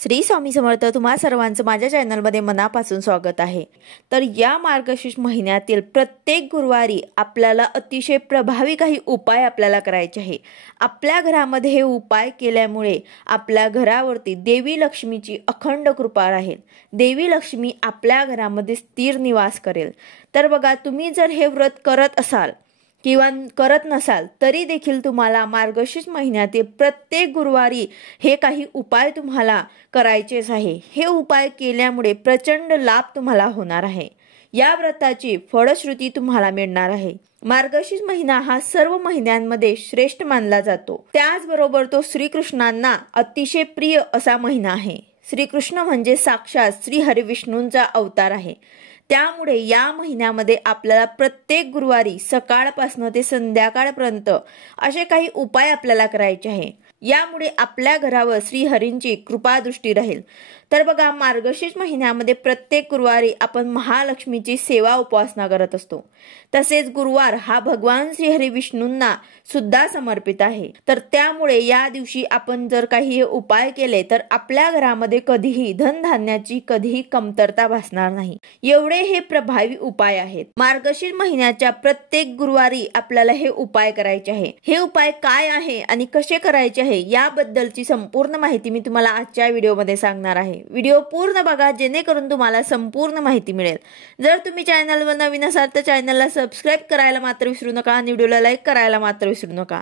श्री स्वामी समर्थ तुम्हा सर्वांचं माझ्या चॅनलमध्ये मनापासून स्वागत आहे। तर या मार्गशीर्ष महिन्यातील प्रत्येक गुरुवारी आपल्याला अतिशय प्रभावी काही उपाय आपल्याला करायचे आहे। आपल्या घरामध्ये हे उपाय केल्यामुळे आपल्या घरावरती देवी लक्ष्मीची अखंड कृपा राहील। देवी लक्ष्मी आपल्या घरामध्ये स्थिर निवास करेल। तर बघा, तुम्ही जर हे व्रत करत असाल किंवा करत नसाल तरी देखील तुम्हाला मार्गशीर्ष महिन्यातील प्रत्येक गुरुवारी हे काही उपाय तुम्हाला करायचेच आहे। हे उपाय केल्यामुळे प्रचंड लाभ तुम्हाला होणार आहे। या व्रताची फलश्रुती तुम्हाला मिळणार आहे। मार्गशीर्ष महिना हा सर्व महिन्यांमध्ये श्रेष्ठ मानला जातो। त्याचबरोबर तो श्रीकृष्णांना अतिशय प्रिय असा महिना आहे। श्रीकृष्ण म्हणजे साक्षात श्री हरिविष्णूंचा अवतार आहे। त्यामुळे या महिन्यामध्ये आपल्याला प्रत्येक गुरुवारी सकाळपासून ते संध्याकाळपर्यंत असे काही उपाय आपल्याला करायचे आहे। यामुळे आपल्या घरावर श्री हरींची कृपा दृष्टी राहील। तर बघा, मार्गशीर्ष महिन्यामध्ये प्रत्येक गुरुवारी आपण महालक्ष्मीची सेवा उपासना करत असतो। तसेच गुरुवार हा भगवान श्री हरी विष्णूंना सुद्धा समर्पित आहे। तर त्यामुळे या दिवशी आपण जर काही हे उपाय केले तर आपल्या घरामध्ये कधीही धनधान्याची कधीही कमतरता भासणार नाही। एवढे हे प्रभावी उपाय आहेत। मार्गशीर्ष महिन्याच्या प्रत्येक गुरुवारी आपल्याला हे उपाय करायचे आहे। हे उपाय काय आहे आणि कसे करायचे आहे याबद्दलची संपूर्ण माहिती मी तुम्हाला आजच्या व्हिडिओमध्ये सांगणार आहे। व्हिडिओ पूर्ण बघा जेणेकरून तुम्हाला संपूर्ण माहिती मिळेल। जर तुम्ही चॅनलवर नवीन असाल तर चॅनलला सबस्क्राइब करायला मात्र विसरू नका आणि व्हिडिओला लाईक करायला मात्र विसरू नका।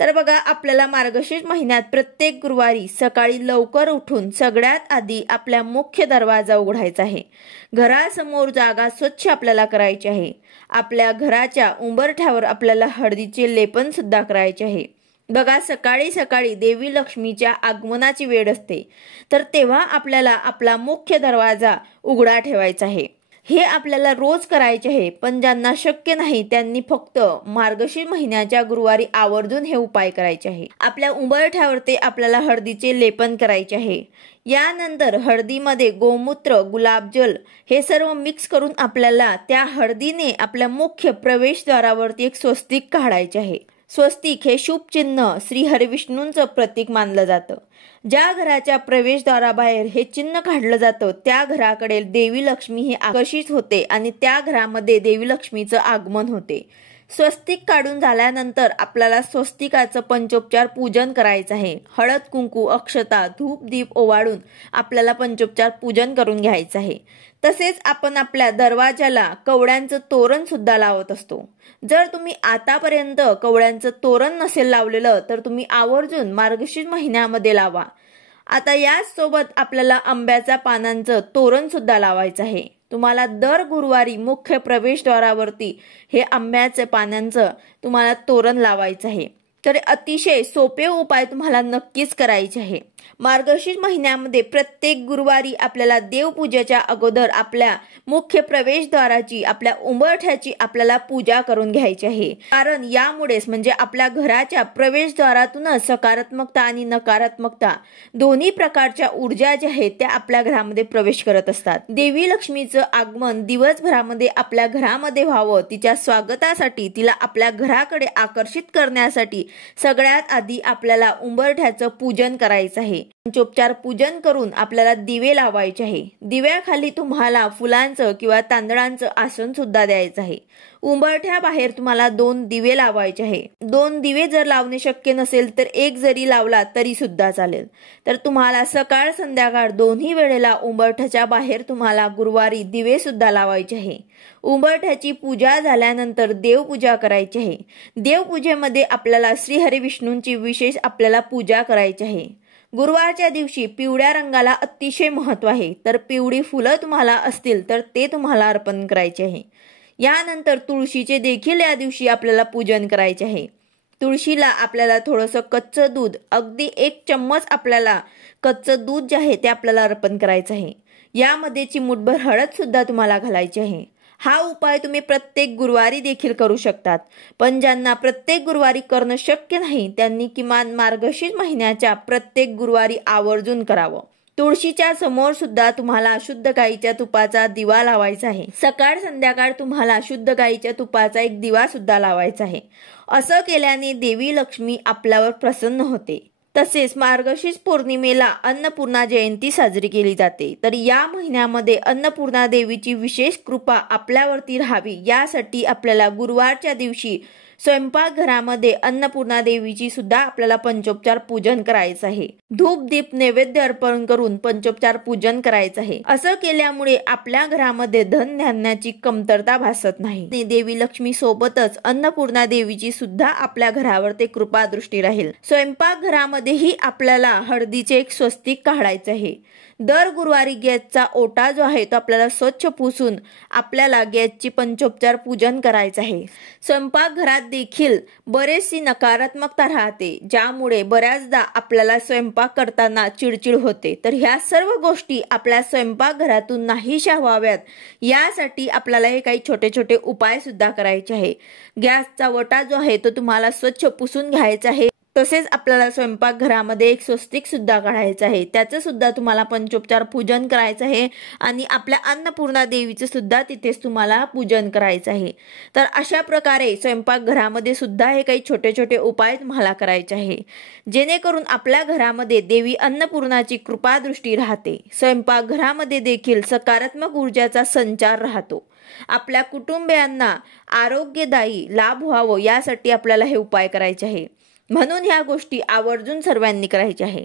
तर बघा, आपल्याला मार्गशीर्ष महिन्यात प्रत्येक गुरुवारी सकाळी लवकर उठून सगळ्यात आधी आपल्या मुख्य दरवाजा उघडायचा आहे। घरासमोर जागा स्वच्छ आपल्याला करायची आहे। आपल्या घराच्या उंबरठ्यावर आपल्याला हळदीचे लेपन सुद्धा करायचे आहे। बघा, सकाळी सकाळी देवी लक्ष्मीच्या आगमनाची वेळ असते। तर तेव्हा आपल्याला आपला मुख्य दरवाजा उघडा ठेवायचा आहे। हे आपल्याला रोज करायचे आहे, पण ज्यांना शक्य नाही त्यांनी फक्त मार्गशीर्ष महिन्याच्या गुरुवारी आवर्जून हे उपाय करायचे आहे। आपल्या उंबरठ्यावरती आपल्याला हळदीचे लेपन करायचे आहे। यानंतर हळदीमध्ये गोमूत्र, गुलाबजल हे सर्व मिक्स करून आपल्याला त्या हळदीने आपल्या मुख्य प्रवेशद्वारावरती एक स्वस्तिक काढायचे आहे। स्वस्तिक हे शुभ चिन्ह श्री हरिविष्णूंचं प्रतीक मानलं जातं। ज्या घराच्या प्रवेशद्वाराबाहेर हे चिन्ह काढलं जातं त्या घराकडे देवी लक्ष्मी ही आकर्षित होते आणि त्या घरामध्ये देवी लक्ष्मीचं आगमन होते। स्वस्तिक काढून झाल्यानंतर आपल्याला स्वस्तिकाचं पंचोपचार पूजन करायचं आहे। हळद, कुंकू, अक्षता, धूप, दीप ओवाळून आपल्याला पंचोपचार पूजन करून घ्यायचं आहे। तसेच आपण आपल्या दरवाजाला कवड्यांचं तोरण सुद्धा लावत असतो। जर तुम्ही आतापर्यंत कवड्यांचं तोरण नसेल लावलेलं तर तुम्ही आवर्जून मार्गशीर्ष महिन्यामध्ये लावा। आता याच सोबत आपल्याला आंब्याच्या पानांचं तोरण सुद्धा लावायचं आहे। तुम्हाला दर गुरुवारी मुख्य प्रवेशद्वारावरती हे आंब्याच्या पानांचं तुम्हाला तोरण लावायचं आहे। तर अतिशय सोपे उपाय तुम्हाला नक्कीच करायचे आहे। मार्गशीर्ष महिन्यामध्ये प्रत्येक गुरुवारी आपल्याला देवपूजेच्या अगोदर आपल्या मुख्य प्रवेशद्वाराची, आपल्या उंबरठ्याची आपल्याला पूजा करून घ्यायची आहे। कारण यामुळेच म्हणजे आपल्या घराच्या प्रवेशद्वारातूनच सकारात्मकता आणि नकारात्मकता दोन्ही प्रकारच्या ऊर्जा ज्या आहेत त्या आपल्या घरामध्ये प्रवेश करत असतात। देवी लक्ष्मीचं आगमन दिवसभरामध्ये आपल्या घरामध्ये व्हावं, तिच्या स्वागतासाठी, तिला आपल्या घराकडे आकर्षित करण्यासाठी सगळ्यात आधी आपल्याला उंबरठ्याचं पूजन करायचं आहे। पंचोपचार पूजन करून आपल्याला दिवे लावायचे आहे। दिव्याखाली तुम्हाला फुलांचं किंवा तांदळांचं आसन सुद्धा द्यायचं आहे। उंबरठ्याबाहेर तुम्हाला 2 दिवे लावायचे आहे। 2 दिवे जर लावणे शक्य नसेल तर एक जरी लावला तरी सुद्धा चालेल। तर तुम्हाला सकाळ संध्याकाळ दोन्ही वेळेला उंबरठ्याच्या बाहेर तुम्हाला गुरुवारी दिवे सुद्धा लावायचे आहे। उंबरठ्याची पूजा झाल्यानंतर देवपूजा करायची आहे। देवपूजेमध्ये आपल्याला श्री हरी विष्णूंची विशेष आपल्याला पूजा करायची आहे। गुरुवारच्या दिवशी पिवळ्या रंगाला अतिशय महत्त्व आहे। तर पिवळी फुलं तुम्हाला असतील तर ते तुम्हाला अर्पण करायचे आहे। यानंतर तुळशीचे देखील या दिवशी आपल्याला पूजन करायचे आहे। तुळशीला आपल्याला थोडंसं कच्चं दूध, अगदी 1 चम्मच आपल्याला कच्चं दूध जे आहे ते आपल्याला अर्पण करायचं आहे। यामध्ये चिमूटभर हळद सुद्धा तुम्हाला घालायची आहे। हा उपाय तुम्ही प्रत्येक गुरुवारी देखील करू शकतात, पण ज्यांना प्रत्येक गुरुवारी करणं शक्य नाही त्यांनी किमान मार्गशीर्ष महिन्याच्या प्रत्येक गुरुवारी आवर्जून करावं। तुळशीच्या समोर सुद्धा तुम्हाला शुद्ध गाईच्या तुपाचा दिवा लावायचा आहे। सकाळ संध्याकाळ तुम्हाला शुद्ध गाईच्या तुपाचा एक दिवा सुद्धा लावायचा आहे। असं केल्याने देवी लक्ष्मी आपल्यावर प्रसन्न होते। तसेच मार्गशीर्ष पौर्णिमेला अन्नपूर्णा जयंती साजरी केली जाते। तर या महिन्यामध्ये अन्नपूर्णा देवीची विशेष कृपा आपल्यावरती राहावी यासाठी आपल्याला गुरुवारच्या दिवशी स्वयंपाकघरामध्ये अन्नपूर्णा देवीची सुद्धा आपल्याला पंचोपचार पूजन करायचं आहे। धूप दीप नैवेद्य अर्पण करून पंचोपचार पूजन करायचं आहे। असं केल्यामुळे आपल्या घरामध्ये धनधान्याची कमतरता भासत नाही। देवी लक्ष्मी सोबतच अन्नपूर्णा देवीची सुद्धा आपल्या घरावर ते कृपा दृष्टी राहील। स्वयंपाकघरामध्येही आपल्याला हळदीचे एक स्वस्तिक काढायचे आहे। दर गुरुवारी गॅसचा ओटा जो आहे तो आपल्याला स्वच्छ पुसून आपल्याला गॅसची पंचोपचार पूजन करायचं आहे। स्वयंपाकघरात देखील बरेचशी नकारात्मकता राहते, ज्यामुळे बऱ्याचदा आपल्याला स्वयंपाक करताना चिडचिड होते। तर ह्या सर्व गोष्टी आपल्या स्वयंपाकघरातून नाहीशा व्हाव्यात यासाठी आपल्याला हे काही छोटे छोटे उपाय सुद्धा करायचे आहे। गॅसचा ओटा जो आहे तो तुम्हाला स्वच्छ पुसून घ्यायचा आहे। तसेच आपल्याला स्वयंपाकघरामध्ये एक स्वस्तिक सुद्धा काढायचं आहे, त्याचं सुद्धा तुम्हाला पंचोपचार पूजन करायचं आहे आणि आपल्या अन्नपूर्णा देवीचं सुद्धा तिथेच तुम्हाला पूजन करायचं आहे। तर अशा प्रकारे स्वयंपाकघरामध्ये सुद्धा हे काही छोटे छोटे उपाय तुम्हाला करायचे आहे, जेणेकरून आपल्या घरामध्ये देवी अन्नपूर्णाची कृपा दृष्टी राहते। स्वयंपाकघरामध्ये देखील सकारात्मक ऊर्जाचा संचार राहतो। आपल्या कुटुंबियांना आरोग्यदायी लाभ व्हावं यासाठी आपल्याला हे उपाय करायचे आहे, म्हणून ह्या गोष्टी आवर्जून सर्वांनी करायच्या आहे।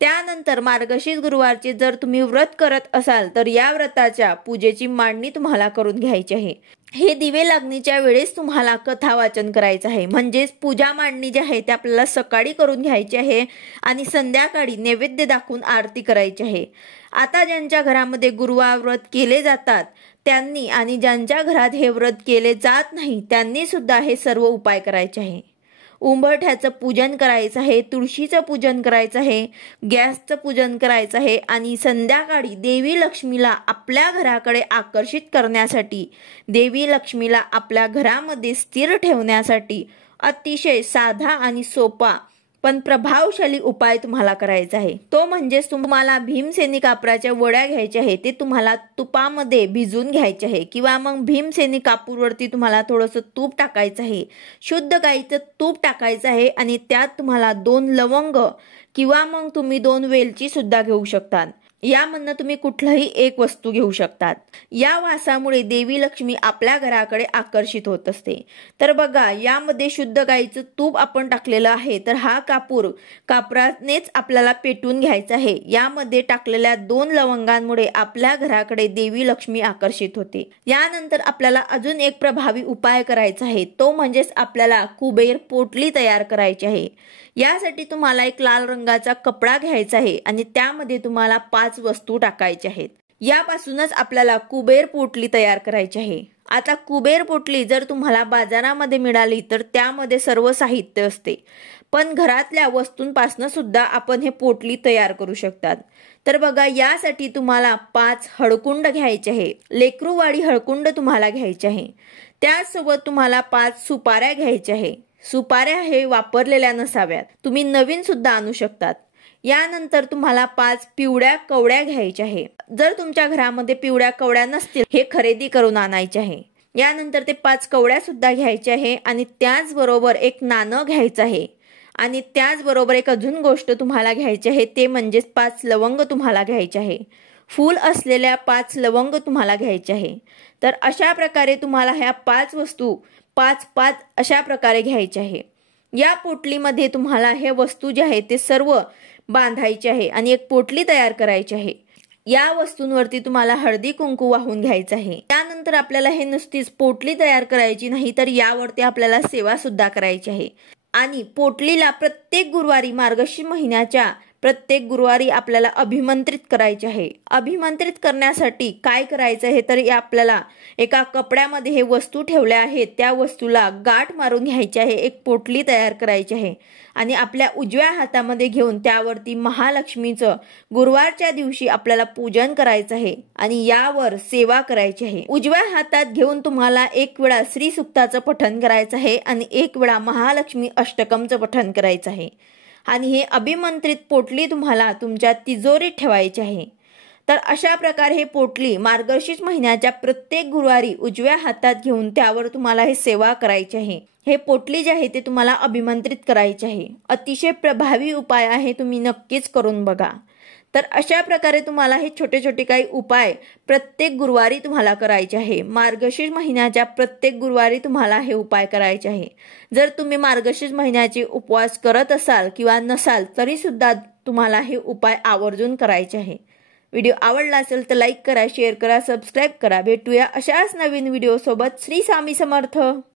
त्यानंतर मार्गशीर्ष गुरुवारचे जर तुम्ही व्रत करत असाल तर या व्रताच्या पूजेची मांडणी तुम्हाला करून घ्यायची आहे। हे दिवे लागणीच्या वेळेस तुम्हाला कथा वाचन करायचं आहे, म्हणजेच पूजा मांडणी जी आहे ते आपल्याला सकाळी करून घ्यायची आहे आणि संध्याकाळी नैवेद्य दाखवून आरती करायची आहे। आता ज्यांच्या घरामध्ये गुरुवार व्रत केले जातात त्यांनी आणि ज्यांच्या घरात हे व्रत केले जात नाही त्यांनी सुद्धा हे सर्व उपाय करायचे आहे। उंबरठ्याचं पूजन करायचं आहे, तुळशीचं पूजन करायचं आहे, गॅसचं पूजन करायचं आहे आणि संध्याकाळी देवी लक्ष्मीला आपल्या घराकडे आकर्षित करण्यासाठी, देवी लक्ष्मीला आपल्या घरामध्ये स्थिर ठेवण्यासाठी अतिशय साधा आणि सोपा पण प्रभावशाली उपाय तुम्हाला करायचा आहे। तो म्हणजेच तुम्हाला भीमसेनी कापराच्या वड्या घ्यायच्या आहे, ते तुम्हाला तुपामध्ये भिजून घ्यायचे आहे किंवा मग भीमसेनी कापूरवरती तुम्हाला थोडंसं तूप टाकायचं आहे, शुद्ध गाईचं तूप टाकायचं आहे आणि त्यात तुम्हाला 2 लवंग किंवा मग तुम्ही 2 वेलची सुद्धा घेऊ शकता। यामधनं तुम्ही कुठलाही एक वस्तू घेऊ शकतात। या वासामुळे देवी लक्ष्मी आपल्या घराकडे आकर्षित होत असते। तर बघा, यामध्ये शुद्ध गाईचं तूप आपण टाकलेलं आहे, तर हा कापरानेच आपल्याला पेटून घ्यायचा आहे। यामध्ये टाकलेल्या 2 लवंगांमुळे आपल्या घराकडे देवी लक्ष्मी आकर्षित होते। यानंतर आपल्याला अजून एक प्रभावी उपाय करायचा आहे, तो म्हणजेच आपल्याला कुबेर पोटली तयार करायची आहे। यासाठी तुम्हाला एक लाल रंगाचा कपडा घ्यायचा आहे आणि त्यामध्ये तुम्हाला 5 वस्तू टाकायच्या आहेत। यापासूनच आपल्याला कुबेर पोटली तयार करायची आहे। आता कुबेर पोटली जर तुम्हाला बाजारामध्ये मिळाली तर त्यामध्ये सर्व साहित्य असते, पण घरातल्या वस्तूंपासून सुद्धा आपण हे पोटली तयार करू शकतात। तर बघा, यासाठी तुम्हाला 5 हळकुंड घ्यायचे आहे, लेकरूवाडी हळकुंड तुम्हाला घ्यायचे आहे। त्याचसोबत तुम्हाला 5 सुपाऱ्या घ्यायच्या आहे। सुपाऱ्या हे वापरलेल्या नसाव्यात, तुम्ही नवीन सुद्धा आणू शकतात। यानंतर तुम्हाला 5 पिवळ्या कवड्या घ्यायच्या आहे। जर तुमच्या घरामध्ये पिवळ्या कवड्या नसतील, हे खरेदी करून आणायचे आहे। यानंतर ते 5 कवड्या सुद्धा घ्यायच्या आहे आणि त्याचबरोबर एक नाणं घ्यायचं आहे आणि त्याचबरोबर एक अजून गोष्ट तुम्हाला घ्यायची आहे, ते म्हणजेच 5 लवंग तुम्हाला घ्यायचे आहे। फूल असलेल्या 5 लवंग तुम्हाला घ्यायचे आहे। तर अशा प्रकारे तुम्हाला ह्या 5 वस्तू 5-5 अशा प्रकारे घ्यायचे आहे। या पोटलीमध्ये तुम्हाला हे वस्तू जे आहे ते सर्व बांधायचे आहे आणि एक पोटली तयार करायची आहे। या वस्तूंवरती तुम्हाला हळदी कुंकू वाहून घ्यायचं आहे। त्यानंतर आपल्याला हे नुसतीच पोटली तयार करायची नाही, तर यावरती आपल्याला सेवा सुद्धा करायची आहे आणि पोटलीला प्रत्येक गुरुवारी मार्गशीर्ष महिन्याच्या प्रत्येक गुरुवारी आपल्याला अभिमंत्रित करायचे आहे। अभिमंत्रित करण्यासाठी काय करायचं आहे, तर आपल्याला एका कपड्यामध्ये हे वस्तू ठेवल्या आहेत, त्या वस्तूला गाठ मारून घ्यायची आहे, एक पोटली तयार करायची आहे आणि आपल्या उजव्या हातामध्ये घेऊन त्यावरती महालक्ष्मीचं गुरुवारच्या दिवशी आपल्याला पूजन करायचं आहे आणि यावर सेवा करायची आहे। उजव्या हातात घेऊन तुम्हाला 1 वेळा श्री सुक्ताचं पठण करायचं आहे आणि 1 वेळा महालक्ष्मी अष्टकमचं पठण करायचं आहे आणि हे अभिमंत्रित पोटली तुम्हाला तुमच्या तिजोरीत ठेवायची आहे। तर अशा प्रकारे हे पोटली मार्गशीर्ष महिन्याच्या प्रत्येक गुरुवारी उजव्या हातात घेऊन त्यावर तुम्हाला हे सेवा करायची आहे. हे पोटली जे आहे ते तुम्हाला अभिमंत्रित करायचे आहे. अतिशय प्रभावी उपाय आहे, तुम्ही नक्कीच करून बघा. तर अशा प्रकारे तुम्हाला हे छोटे छोटे काही उपाय प्रत्येक गुरुवारी तुम्हाला करायचे आहे. मार्गशीर्ष महिन्याच्या प्रत्येक गुरुवारी तुम्हाला हे उपाय करायचे आहे. जर तुम्ही मार्गशीर्ष महिन्याचे उपवास करत असाल किंवा नसाल तरी सुद्धा तुम्हाला हे उपाय आवर्जून करायचे आहे. व्हिडिओ आवडला असेल तर लाईक करा, शेअर करा, सबस्क्राईब करा. भेटूया अशाच नवीन व्हिडिओ सोबत. श्री स्वामी समर्थ.